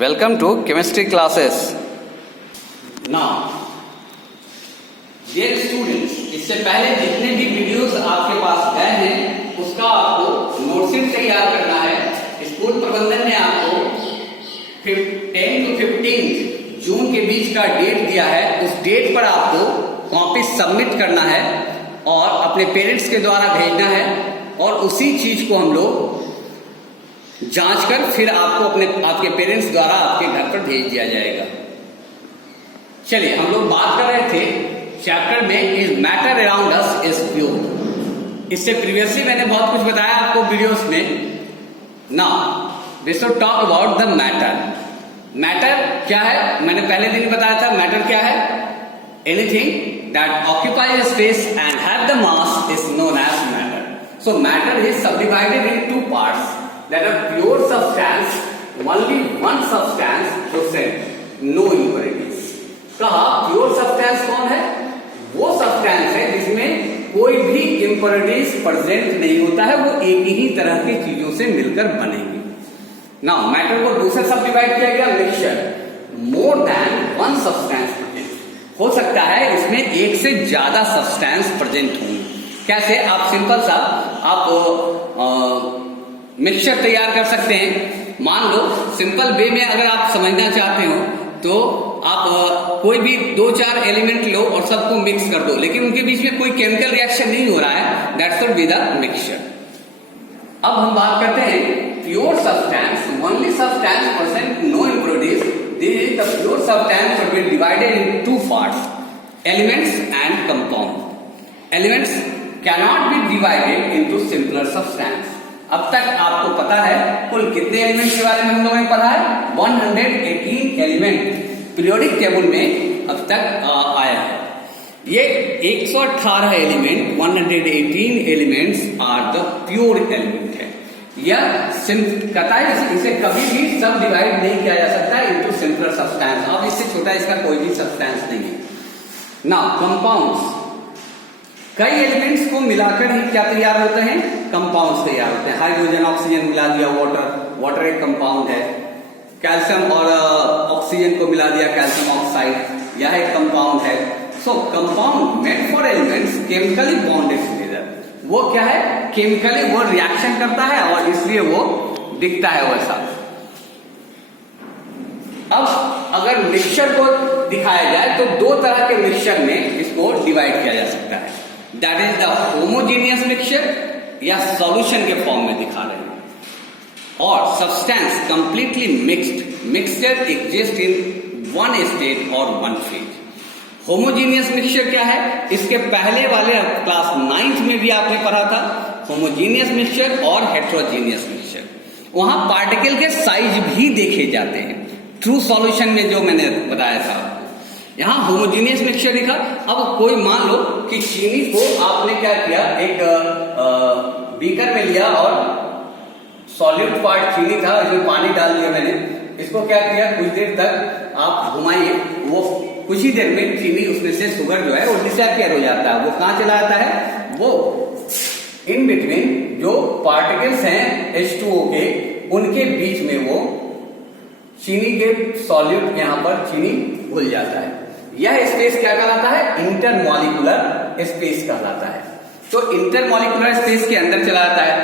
Welcome to chemistry classes. Now, dear students, इससे पहले जितने भी वीडियोस आपके पास गए हैं उसका आपको नोटशीट तैयार करना है। स्कूल प्रबंधन ने आपको 10 to 15 जून के बीच का डेट दिया है। उस डेट पर आपको कॉपी सबमिट करना है और अपने पेरेंट्स के द्वारा भेजना है और उसी चीज को हम लोग जांच कर फिर आपको आपके पेरेंट्स द्वारा आपके घर पर भेज दिया जाएगा। चलिए, हम लोग बात कर रहे थे चैप्टर में is matter around us is pure. इससे प्रीवियसली मैंने बहुत कुछ बताया आपको वीडियोस में। Now we should talk about the matter. Matter क्या है? मैंने पहले दिन बताया था। मैटर क्या है? Anything that occupies space and have the mass is known as matter. So matter is subdivided in two parts that a pure substance, only one substance present, no impurities। कहा प्योर सब्सटेंस कौन है? वो substance है जिसमें कोई भी impurities present नहीं होता है, वो एक ही तरह की चीजों से मिलकर बनेंगे। नाउ मैटर को दूसरे सब डिवाइड किया गया mixture. More than one substance present. हो सकता है इसमें एक से ज्यादा सब्सटेंस प्रेजेंट होंगे। कैसे? आप सिंपल सा आप मिक्सचर तैयार कर सकते हैं। मान लो सिंपल वे में अगर आप समझना चाहते हो तो आप कोई भी 2-4 एलिमेंट लो और सबको मिक्स कर दो, लेकिन उनके बीच में कोई केमिकल रिएक्शन नहीं हो रहा है। That should be the mixture. अब हम बात करते हैं pure substance, only substance present, no impurities. This is the pure substance will be divided in two parts, elements and compound. Elements cannot be divided into simpler substance. अब तक आपको पता है कुल कितने एलिमेंट के बारे में हम लोगों ने पढ़ा है? 118 एलिमेंट पीरियोडिक टेबल में अब तक आया है। ये 118 element, 118 elements are the pure element है। यह कहता है इसे कभी भी सब डिवाइड नहीं किया जा सकता इनटू सिंपलर सब्सटेंस। अब इससे छोटा इसका कोई भी सब्सटेंस नहीं है। नाउ कंपाउंड्स, कई एलिमेंट्स को मिलाकर ही क्या तैयार होते हैं? कंपाउंड्स तैयार होते हैं। हाइड्रोजन ऑक्सीजन मिला दिया, वाटर एक कंपाउंड है। कैल्शियम और ऑक्सीजन को मिला दिया, कैल्शियम ऑक्साइड, यह एक कंपाउंड है। सो compound made for elements chemically bonded together. वो क्या है? केमिकली वो रिएक्शन करता है और इसलिए वो दिखता है वैसा। अब अगर मिक्सचर को दिखाया जाए तो दो तरह के मिक्सचर में इसको डिवाइड किया जा सकता है। That is the homogeneous mixture, या सॉल्यूशन के फॉर्म में दिखा रहे हैं, और substance completely mixed mixture exist in one state और वन फेज। होमोजेनियस मिक्सचर क्या है? इसके पहले वाले क्लास 9th में भी आपने पढ़ा था होमोजेनियस मिक्सचर और हेट्रोजेनियस मिक्सचर। वहां पार्टिकल के साइज भी देखे जाते हैं ट्रू सॉल्यूशन में, जो मैंने बताया था। यहां होमोजेनियस मिक्सचर लिखा। अब कोई मान लो कि चीनी को आपने क्या किया, एक बीकर में लिया और सॉलिड पार्ट चीनी था, इसमें पानी डाल दिया मैंने। इसको क्या किया, कुछ देर तक आप घुमाइए, वो कुछ ही देर में चीनी उसमें से शुगर जो है वो डिसअपियर हो जाता है। वो कहां चला जाता है? वो इन बिटवीन जो पार्टिकल्स हैं H2O के, उनके बीच में वो चीनी के सॉल्यूट यहां पर चीनी घुल जाता है। यह स्पेस क्या कहलाता है? इंटरमॉलिक्यूलर स्पेस कहलाता है। तो इंटरमॉलिक्यूलर स्पेस के अंदर चला जाता है,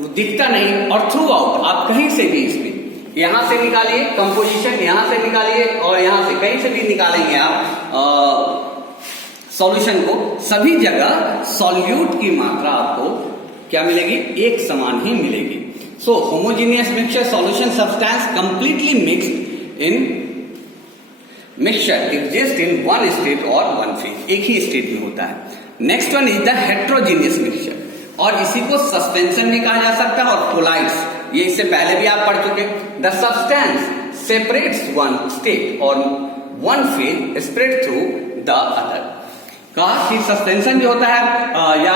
वो दिखता नहीं। और थ्रू आउट आप कहीं से भी इसमें यहां से निकालिए, कंपोजिशन यहां से निकालिए और यहां से कहीं से भी निकालेंगे आप सॉल्यूशन को, सभी जगह सॉल्यूट की मात्रा आपको क्या मिलेगी? एक समान ही मिलेगी। So homogeneous mixture solution substance completely mixed in mixture exist in one state or one phase, एक ही स्टेट में होता है। Next one is the heterogeneous mixture, और इसी को सस्पेंशन भी कहा जा सकता है और कोलाइड्स, ये इससे पहले भी आप पढ़ चुके। The substance separates one state और one phase spread through the other. कहा कि सस्पेंशन जो होता है या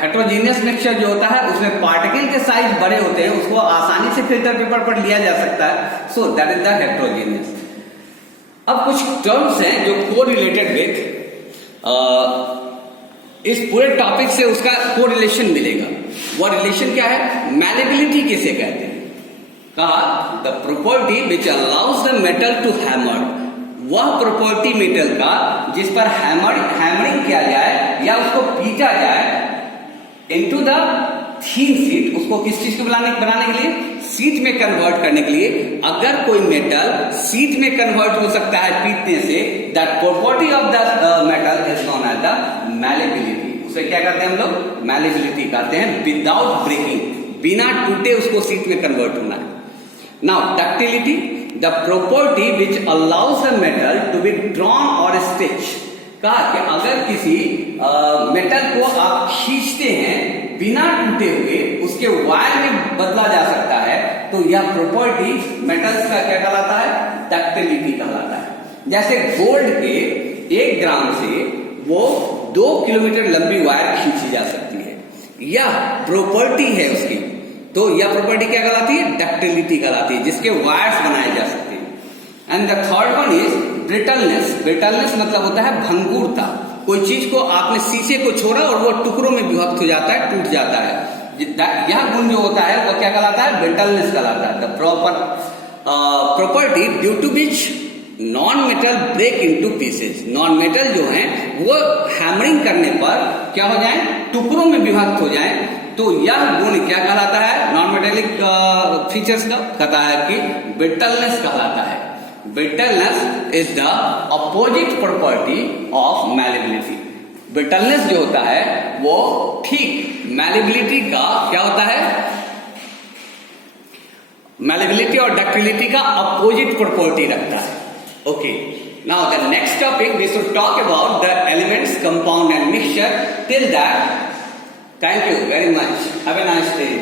हेट्रोजीनियस मिक्सचर जो होता है उसमें पार्टिकल के साइज बड़े होते हैं, उसको आसानी से फिल्टर पेपर पर लिया जा सकता है। So that is the heterogeneous. अब कुछ टर्म्स हैं जो को रिलेटेड विथ इस पूरे टॉपिक से उसका को रिलेशन मिलेगा। वो रिलेशन क्या है? मैलेबिलिटी किसे कहते हैं? कहा the property which allows the metal to hammer, वह प्रॉपर्टी मेटल का जिस पर हैमरिंग किया जाए या उसको पीटा जाए इनटू द थीन शीट, उसको किस चीज को बनाने के लिए, शीट में कन्वर्ट करने के लिए। अगर कोई मेटल शीट में कन्वर्ट हो सकता है पीटने से, that property of the metal is known as the malleability. उसे क्या कहते हैं हम लोग, मैलेबिलिटी कहते हैं। विदाउट ब्रेकिंग, बिना टूटे उसको शीट में कन्वर्ट होना है। Now ductility, the property which allows the metal to be drawn और स्टिच। कहा कि अगर किसी मेटल को आप खींचते हैं बिना टूटे हुए, उसके वायर में बदला जा सकता है, तो यह प्रॉपर्टी मेटल्स का क्या कहलाता है, डक्टिलिटी कहलाता है। जैसे गोल्ड के 1 ग्राम से वो 2 किलोमीटर लंबी वायर खींची जा सकती है, यह प्रॉपर्टी है उसकी। तो यह प्रॉपर्टी क्या कहलाती है, डक्टिलिटी कहलाती है, जिसके वायर्स बनाए जा सकते हैं। And the third one is brittleness. Brittleness मतलब होता है भंगुरता। कोई चीज को आपने शीशे को छोड़ा और वो टुकड़ों में विभक्त हो जाता है, टूट जाता है। यह गुण जो होता है वो क्या कहलाता है, ब्रिटलनेस कहलाता है। The property due to which non metal break into pieces. Non metal जो है वो हैमरिंग करने पर क्या हो जाए, टुकड़ों में विभक्त हो जाए। तो यह गुण क्या कहलाता है, नॉन मेटेलिक फीचर्स का कहता है कि ब्रिटलनेस कहलाता है। Brittleness is the opposite property of malleability. Brittleness जो होता है वो ठीक मैलेबिलिटी का क्या होता है, मैलेबिलिटी और डक्टिलिटी का अपोजिट प्रॉपर्टी रखता है। Okay, now the next topic we should talk about the elements, compound and mixture. Till that, thank you very much. Have a nice day.